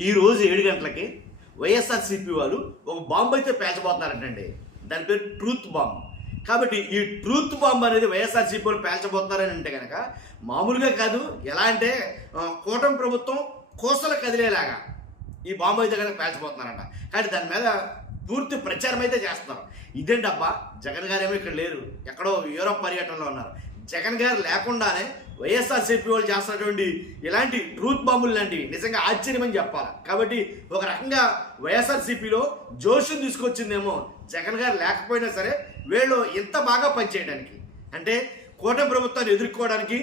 ఈరోజు 7 గంటలకి వైఎస్ఆర్సీపీ వాళ్ళు ఒక బాంబు అయితే పేల్చబోతున్నారంటండి. దాని పేరు ట్రూత్ బాంబ్. కాబట్టి ఈ ట్రూత్ బాంబ్ అనేది వైఎస్ఆర్సీపీ వాళ్ళు పేల్చబోతున్నారని అంటే కనుక మామూలుగా కాదు, ఎలా అంటే కూటమి ప్రభుత్వం కోసలు కదిలేలాగా ఈ బాంబు అయితే కనుక పేల్చబోతున్నారంట. కానీ దాని మీద పూర్తి ప్రచారం అయితే చేస్తున్నారు. ఇదేంటబ్బా, జగన్ గారు ఏమో ఇక్కడ లేరు, ఎక్కడో యూరోప్ పర్యటనలో ఉన్నారు. జగన్ గారు లేకుండానే వైఎస్ఆర్సీపీ వాళ్ళు చేస్తున్నటువంటి ఇలాంటి ట్రూత్ బాంబులు లాంటివి నిజంగా ఆశ్చర్యమని చెప్పాలి. కాబట్టి ఒక రకంగా వైఎస్ఆర్సీపీలో జోషం తీసుకొచ్చిందేమో జగన్ గారు లేకపోయినా సరే వీళ్ళు ఇంత బాగా పనిచేయడానికి, అంటే కూటమి ప్రభుత్వాన్ని ఎదుర్కోవడానికి,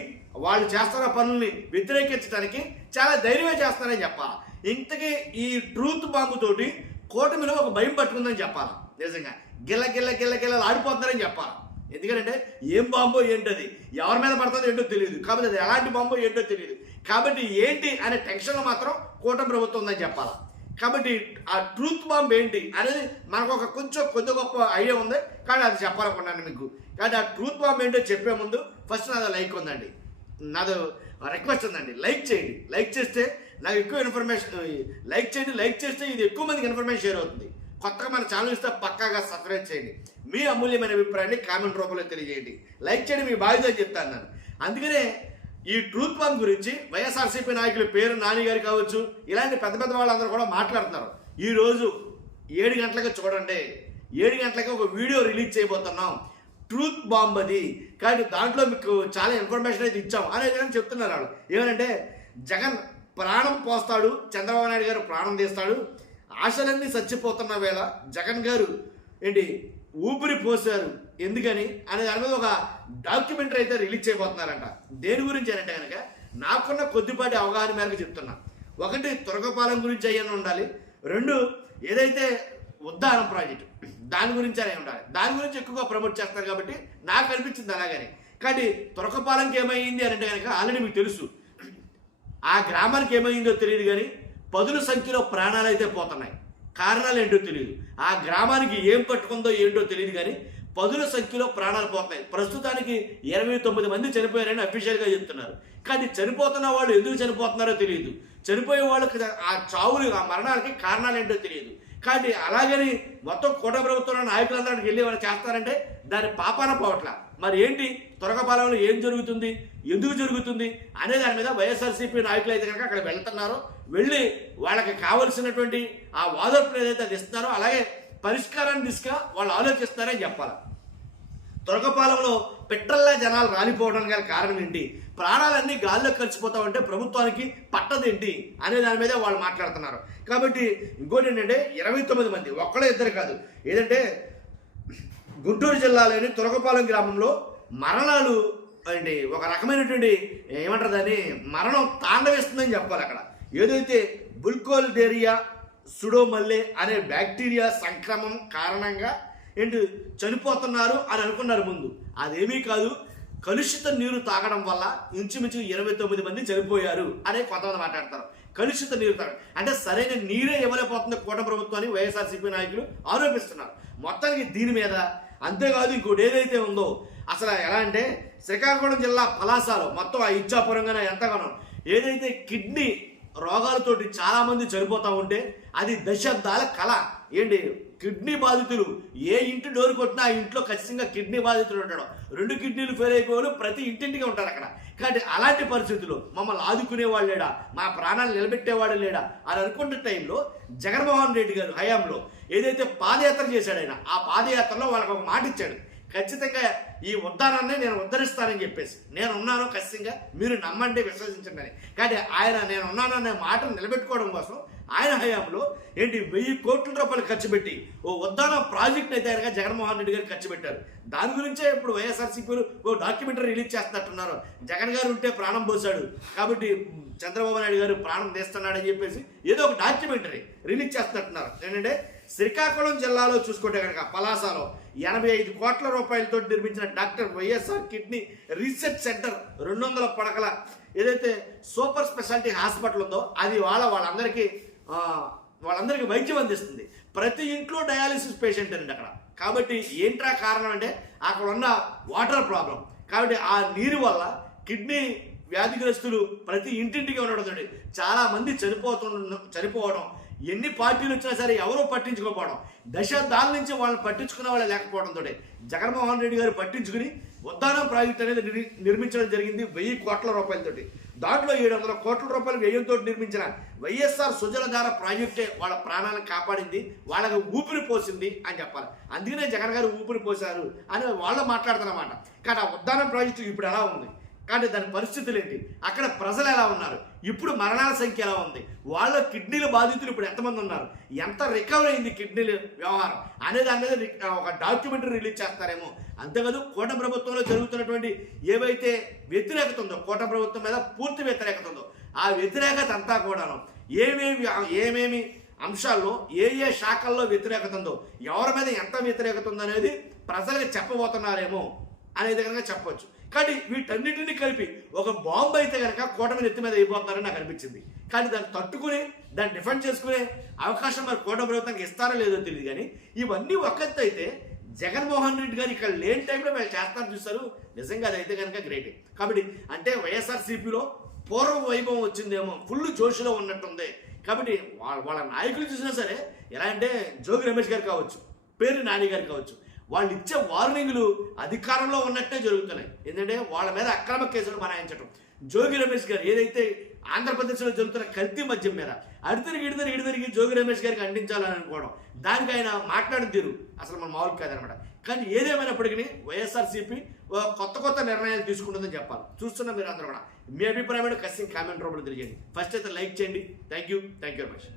వాళ్ళు చేస్తున్న పనుల్ని వ్యతిరేకించడానికి చాలా ధైర్యమే చేస్తారని చెప్పాలి. ఇంతకీ ఈ ట్రూత్ బాంబు తోటి కూటమిలో ఒక భయం పట్టుకుందని చెప్పాలి. నిజంగా గిల్ల గిల్ల గిల్ల గిల్ల ఆడిపోతున్నారని చెప్పాలి. ఎందుకంటే ఏం బాంబో ఏంటది, ఎవరి మీద పడుతుందో ఏంటో తెలియదు, కాబట్టి అది ఎలాంటి బాంబో ఏంటో తెలియదు. కాబట్టి ఏంటి అనే టెన్షన్లో మాత్రం కూటమి ప్రభుత్వం ఉందని చెప్పాలి. కాబట్టి ఆ ట్రూత్ బాంబ్ ఏంటి అనేది మనకు ఒక కొద్ది గొప్ప ఐడియా ఉంది, కానీ అది చెప్పాలనుకున్నాను మీకు. కానీ ఆ ట్రూత్ బాంబ్ ఏంటో చెప్పే ముందు ఫస్ట్ నాది లైక్ ఉందండి, నాది రిక్వెస్ట్ ఉందండి, లైక్ చేయండి. లైక్ చేస్తే నాకు ఎక్కువ ఇన్ఫర్మేషన్, లైక్ చేయండి. లైక్ చేస్తే ఇది ఎక్కువ మందికి ఇన్ఫర్మేషన్ షేర్ అవుతుంది. కొత్తగా మన ఛానల్ ఇస్తే పక్కాగా సబ్స్క్రైబ్ చేయండి. మీ అమూల్యమైన అభిప్రాయాన్ని కామెంట్ రూపంలో తెలియజేయండి. లైక్ చేయండి, మీ బాధ్యత చెప్తాను నేను. అందుకనే ఈ ట్రూత్ బాంబ్ గురించి వైఎస్ఆర్సీపీ నాయకులు పేరు నాని గారు కావచ్చు, ఇలాంటి పెద్ద పెద్ద వాళ్ళందరూ కూడా మాట్లాడుతున్నారు. ఈరోజు 7 గంటలకు చూడండి, 7 గంటలకి ఒక వీడియో రిలీజ్ చేయబోతున్నాం, ట్రూత్ బాంబ్ అది. కానీ దాంట్లో మీకు చాలా ఇన్ఫర్మేషన్ అయితే ఇచ్చాం అనేది కానీ చెప్తున్నారు వాళ్ళు. ఏమనంటే జగన్ ప్రాణం పోస్తాడు, చంద్రబాబు నాయుడు గారు ప్రాణం తీస్తాడు, ఆశలన్నీ చచ్చిపోతున్న వేళ జగన్ గారు ఏంటి ఊపిరి పోసారు ఎందుకని అనే దాని మీద ఒక డాక్యుమెంటరీ అయితే రిలీజ్ చేయబోతున్నారంట. దేని గురించి అంటే కనుక నాకున్న కొద్దిపాటి అవగాహన మేరకు చెప్తున్నా. ఒకటి, తురకపాలెం గురించి అయ్యని ఉండాలి. 2, ఏదైతే ఉద్దానం ప్రాజెక్టు దాని గురించి అనే ఉండాలి. దాని గురించి ఎక్కువగా ప్రమోట్ చేస్తారు కాబట్టి నాకు అనిపించింది అలాగని. కానీ తురకపాలెంకి ఏమైంది అని అంటే కనుక ఆల్రెడీ మీకు తెలుసు. ఆ గ్రామానికి ఏమైందో తెలియదు, కానీ పదుల సంఖ్యలో ప్రాణాలు అయితే పోతున్నాయి. కారణాలు ఏంటో తెలియదు, ఆ గ్రామానికి ఏం పట్టుకుందో ఏంటో తెలియదు, కానీ పదుల సంఖ్యలో ప్రాణాలు పోతున్నాయి. ప్రస్తుతానికి 29 మంది చనిపోయారని అఫీషియల్గా చెప్తున్నారు. కానీ చనిపోతున్న వాళ్ళు ఎందుకు చనిపోతున్నారో తెలియదు, చనిపోయే వాళ్ళకి ఆ చావులు, ఆ మరణాలకి కారణాలు ఏంటో తెలియదు. కానీ అలాగని మొత్తం కూటమి ప్రభుత్వంలో నాయకులందరికీ వెళ్ళి వాళ్ళు చేస్తారంటే దాని పాపాన పోవట్ల. మరి ఏంటి, తురకపాలెంలో ఏం జరుగుతుంది, ఎందుకు జరుగుతుంది అనే దాని మీద వైఎస్ఆర్సీపీ నాయకులు అయితే కనుక అక్కడ వెళ్తున్నారో, వెళ్ళి వాళ్ళకి కావలసినటువంటి ఆ వాదోపన ఏదైతే అది ఇస్తున్నారో అలాగే పరిష్కారాన్ని దిశగా వాళ్ళు ఆలోచిస్తున్నారని చెప్పాలి. తురకపాలెంలో పెట్రోల్లా జనాలు రాలిపోవడానికి గల కారణం ఏంటి, ప్రాణాలన్నీ గాల్లో కలిసిపోతా ఉంటే ప్రభుత్వానికి పట్టదేంటి అనే దాని మీద వాళ్ళు మాట్లాడుతున్నారు. కాబట్టి ఇంకోటి ఏంటంటే 29 మంది, ఒక్కడో ఇద్దరు కాదు, ఏదంటే గుంటూరు జిల్లాలోని తురకపాలెం గ్రామంలో మరణాలు అండి, ఒక రకమైనటువంటి ఏమంటారు దాన్ని, మరణం తాండవిస్తుందని చెప్పాలి. అక్కడ ఏదైతే బుల్కోల్డేరియా సుడోమల్లే అనే బ్యాక్టీరియా సంక్రమం కారణంగా ఏంటి చనిపోతున్నారు అని అనుకున్నారు ముందు. అదేమీ కాదు, కలుషిత నీరు తాగడం వల్ల ఇంచుమించు 29 మంది చనిపోయారు అనే కొంతమంది మాట్లాడతారు. కలుషిత నీరు తాగడం అంటే సరైన నీరే ఇవ్వలేకపోతుంది కూటమి ప్రభుత్వాన్ని వైఎస్ఆర్సీపీ నాయకులు ఆరోపిస్తున్నారు. మొత్తానికి దీని మీద అంతేకాదు, ఇంకోటి ఏదైతే ఉందో అసలు ఎలా అంటే శ్రీకాకుళం జిల్లా పలాసలో మొత్తం ఆ ఇచ్చాపురంగానే ఎంతగానో ఏదైతే కిడ్నీ రోగాలతోటి చాలామంది చనిపోతూ ఉంటే అది దశాబ్దాల కళ. ఏంటి, కిడ్నీ బాధితులు ఏ ఇంటి డోరు కొట్టినా ఆ ఇంట్లో ఖచ్చితంగా కిడ్నీ బాధితులు ఉంటాడు. 2 కిడ్నీలు ఫెయిల్ అయిపోయి ప్రతి ఇంటింటికి ఉంటారు అక్కడ. కాబట్టి అలాంటి పరిస్థితుల్లో మమ్మల్ని ఆదుకునేవాడు లేడా, మా ప్రాణాలు నిలబెట్టేవాడు లేడా అని అనుకున్న టైంలో జగన్మోహన్ రెడ్డి గారు హయాంలో ఏదైతే పాదయాత్ర చేశాడు ఆయన, ఆ పాదయాత్రలో వాళ్ళకి ఒక మాట ఇచ్చాడు, ఖచ్చితంగా ఈ ఉద్దానాన్ని నేను ఉద్ధరిస్తానని చెప్పేసి. నేను ఉన్నాను, ఖచ్చితంగా మీరు నమ్మండి, విశ్వసించండి అని. కానీ ఆయన నేను ఉన్నాను అనే మాటను నిలబెట్టుకోవడం కోసం ఆయన హయాంలో ఏంటి 1000 కోట్ల రూపాయలు ఖర్చు పెట్టి ఓ ఉద్దానం ప్రాజెక్ట్ అయితే కనుక జగన్మోహన్ రెడ్డి గారు ఖర్చు పెట్టారు. దాని గురించే ఇప్పుడు వైఎస్ఆర్సీపీలు ఓ డాక్యుమెంటరీ రిలీజ్ చేస్తున్నట్టున్నారు. జగన్ గారు ఉంటే ప్రాణం పోసాడు కాబట్టి చంద్రబాబు నాయుడు గారు ప్రాణం తీస్తున్నాడని చెప్పేసి ఏదో ఒక డాక్యుమెంటరీ రిలీజ్ చేస్తున్నట్టున్నారు. ఏంటంటే శ్రీకాకుళం జిల్లాలో చూసుకుంటే కనుక పలాసలో 85 కోట్ల రూపాయలతో నిర్మించిన doctor YSR kidney research centre 200 పడకల ఏదైతే సూపర్ స్పెషాలిటీ హాస్పిటల్ ఉందో అది వాళ్ళందరికీ వైద్యం అందిస్తుంది. ప్రతి ఇంట్లో డయాలిసిస్ పేషెంట్ అండి అక్కడ. కాబట్టి ఏంట్రా కారణం అంటే అక్కడ ఉన్న వాటర్ ప్రాబ్లం. కాబట్టి ఆ నీరు వల్ల కిడ్నీ వ్యాధిగ్రస్తులు ప్రతి ఇంటింటికి ఉండడం, చాలా మంది చనిపోవడం, ఎన్ని పార్టీలు వచ్చినా సరే ఎవరూ పట్టించుకోకపోవడం, దశాబ్దాల నుంచి వాళ్ళని పట్టించుకున్న వాళ్ళు లేకపోవడంతో జగన్మోహన్ రెడ్డి గారు పట్టించుకుని ఉద్దానం ప్రాజెక్ట్ అనేది నిర్మించడం జరిగింది 1000 కోట్ల రూపాయలతోటి. దాంట్లో 700 కోట్ల రూపాయల వ్యయంతో నిర్మించిన వైఎస్ఆర్ సుజలధార ప్రాజెక్టే వాళ్ళ ప్రాణాలను కాపాడింది, వాళ్ళకి ఊపిరి పోసింది అని చెప్పాలి. అందుకనే జగన్ గారు ఊపిరి పోశారు అని వాళ్ళు మాట్లాడుతున్నమాట. కానీ ఆ ఉద్దానం ప్రాజెక్టు ఇప్పుడు ఎలా ఉంది, కానీ దాని పరిస్థితులు ఏంటి, అక్కడ ప్రజలు ఎలా ఉన్నారు, ఇప్పుడు మరణాల సంఖ్య ఎలా ఉంది, వాళ్ళ కిడ్నీల బాధితులు ఇప్పుడు ఎంతమంది ఉన్నారు, ఎంత రికవర్ అయింది కిడ్నీల వ్యవహారం అనే దాని మీద ఒక డాక్యుమెంటరీ రిలీజ్ చేస్తారేమో. అంతేకాదు కూటమి ప్రభుత్వంలో జరుగుతున్నటువంటి ఏవైతే వ్యతిరేకత ఉందో, కూటమి ప్రభుత్వం మీద పూర్తి వ్యతిరేకత ఉందో, ఆ వ్యతిరేకత అంతా కూడాను ఏమేమి అంశాల్లో ఏ శాఖల్లో వ్యతిరేకత ఉందో, ఎవరి మీద ఎంత వ్యతిరేకత ఉందో అనేది ప్రజలకు చెప్పబోతున్నారేమో అనేది కనుక చెప్పొచ్చు. కానీ వీటన్నిటిని కలిపి ఒక బాంబు అయితే కనుక కూటమి నెత్తి మీద అయిపోతున్నారని నాకు అనిపించింది. కానీ దాన్ని తట్టుకుని దాన్ని డిఫెండ్ చేసుకునే అవకాశం మరి కూటమి ప్రభుత్వానికి ఇస్తారో లేదో తెలియదు. కానీ ఇవన్నీ ఒకంత అయితే జగన్మోహన్ రెడ్డి గారు ఇక్కడ లేని టైంలో వీళ్ళు చేస్తారని చూస్తారు. నిజంగా అదైతే కనుక గ్రేట్. కాబట్టి అంటే వైఎస్ఆర్సీపీలో పూర్వ వైభవం వచ్చిందేమో, ఫుల్ జోష్లో ఉన్నట్టుంది. కాబట్టి వాళ్ళ నాయకులు చూసినా సరే ఎలా అంటే జోగి రమేష్ గారు కావచ్చు, పేరు నాని గారు కావచ్చు, వాళ్ళు ఇచ్చే వార్నింగ్లు అధికారంలో ఉన్నట్టే జరుగుతున్నాయి. ఎందుకంటే వాళ్ళ మీద అక్రమ కేసులు బనాయించడం. జోగి రమేష్ గారు ఏదైతే ఆంధ్రప్రదేశ్లో జరుగుతున్న కల్తీ మద్యం మీద ఇడిదరిగి జోగి రమేష్ గారికి అందించాలని అనుకోవడం, దానికి ఆయన మాట్లాడిన తీరు అసలు మన మామూలు కాదనమాట. కానీ ఏదేమైనప్పటికీ వైఎస్ఆర్సీపీ కొత్త నిర్ణయాలు తీసుకుంటుందని చెప్పాలి. చూస్తున్నా మీరు అందరూ కూడా మీ అభిప్రాయం ఖచ్చితంగా కామెంట్ రూపంలో తెలియజేయండి. ఫస్ట్ అయితే లైక్ చేయండి. Thank you very much.